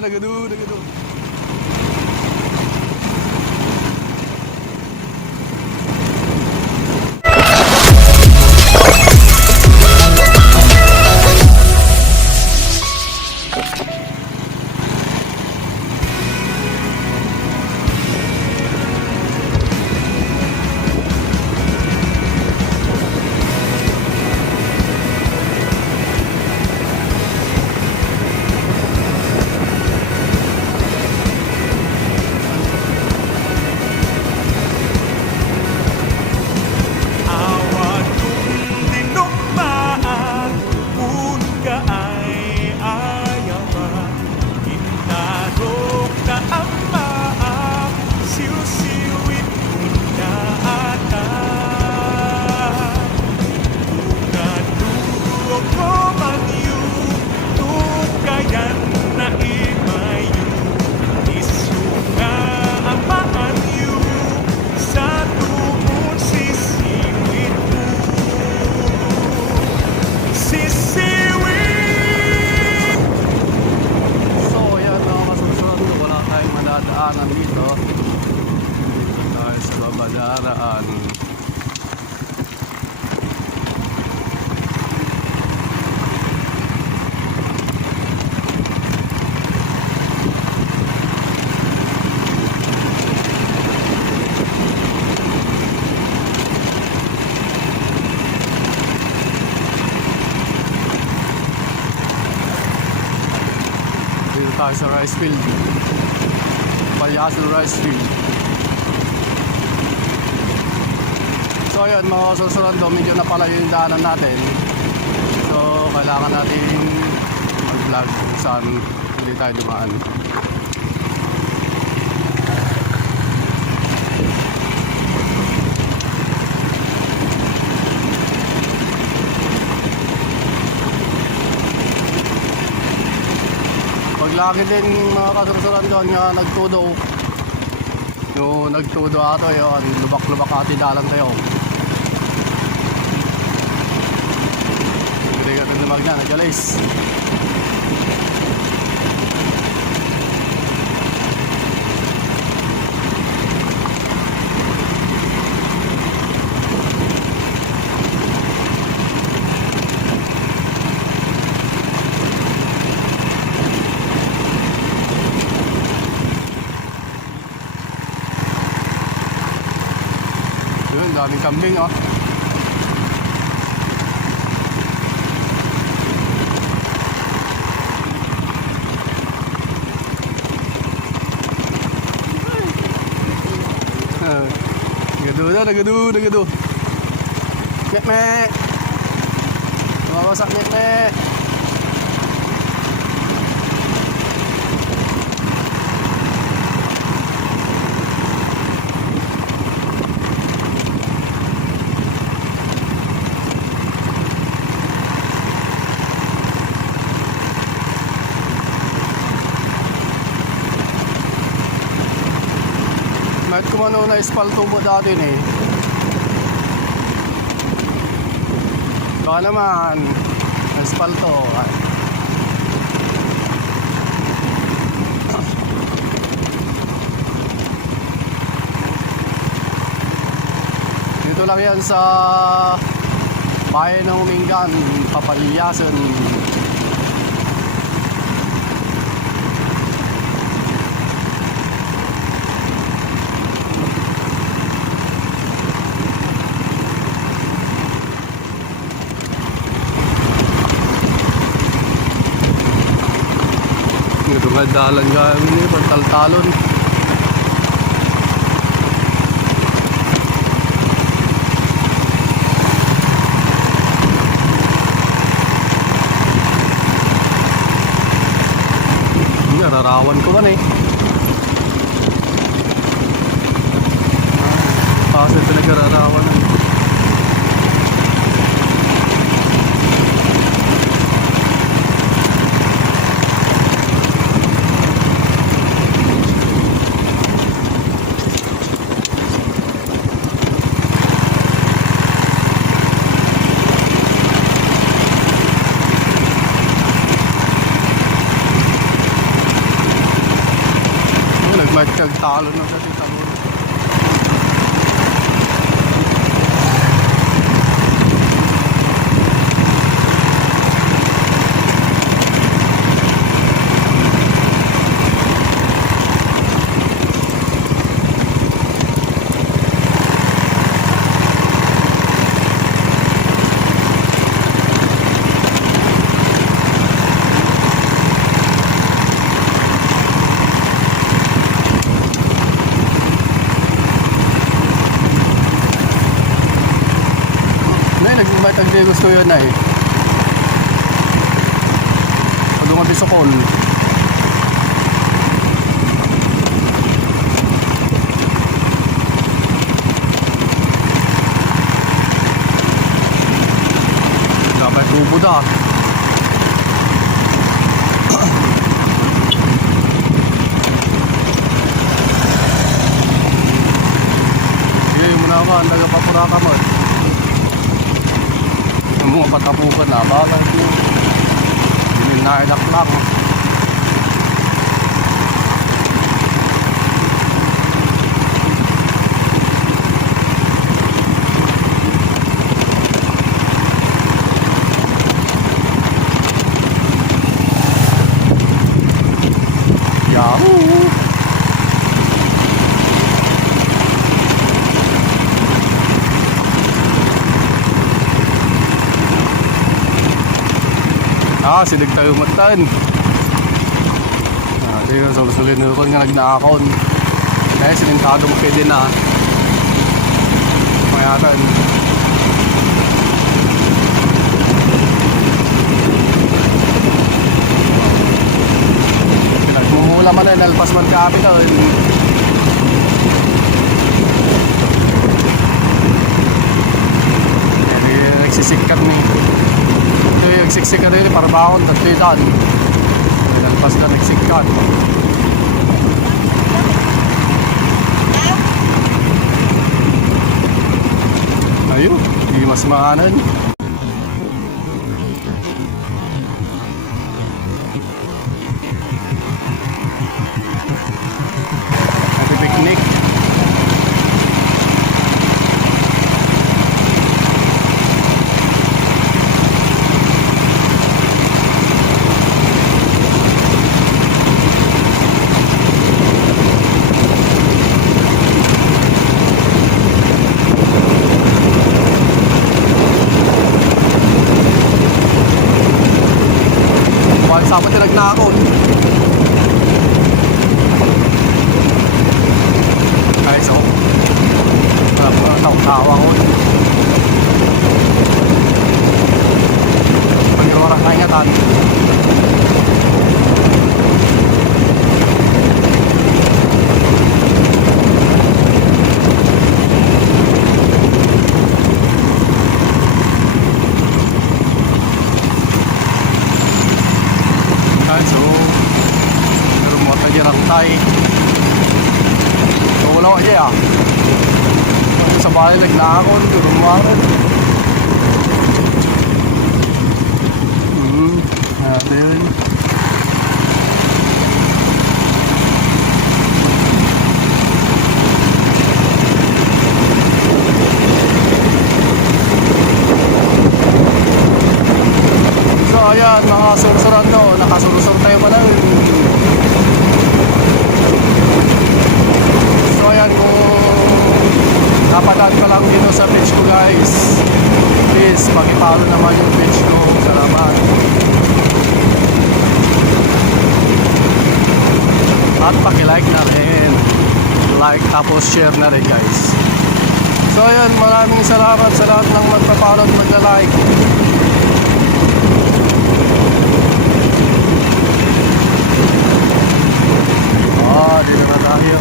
nagado. Daraan. Dito tayo sa rice field. Payaso rice field. So yun, mga susunod do, medyo napalayo yung daanan natin. So kailangan natin mag-vlog kung saan hindi tayo dumaan. Pag lagi din mga kasusunod doon nga nagtudo. Yung nagtudo ato yun, lubak-lubak ati dalan tayo. Hindi ka rin lumag na, nagalis. Yun, daming kambing oh. Nagado. Mek. Mawasak mek. Kahit kumano na espalto mo dati eh. Baka naman espalto. Dito lang yan sa bayan ng Umingan, Papaliyasan. Dalan kami ni pantaltalon. Nararawan ko man eh. Kasi talaga nararawan eh. Nagtalo na sa titago. Nagmay gusto yun na eh. Pag umabisokol. Dapat ubod ah. Sige mo na ako, ang nagapapura ka mo. Yung mga patapukan na bakit yung nainak lang. Yahoo! Sinig tayo matan. Tingnan sa usulin nyo kung nga nagnaakon. Kaya sinintado mo pwede na. Mayatan. Pinagmumula man na nalpas man capital. Nagsisikat ni. Nagsiksik ka rin para baon tatlitan. Nalpas na nagsikat. Ayun, hindi mas maanan. Happy picnic. Sapat na nagnakon. Guys, ako. Tawa ko. Pag-iwarang kaingatan. So, pero mo tagirang tay. So, wala ko siya. Sa bahay nagnakon, lumawan. Natin. So, ayan, mga sursuran no, nakasurusur tayo pala. So, ayan, kung napadaan ka lang dito sa page ko guys, please, pakipalo naman yung page ko. Salamat. At pakilike na rin. Like tapos share na rin guys. So, ayan, maraming salamat sa lahat ng magpapalo at magla-like. Dito na tayo.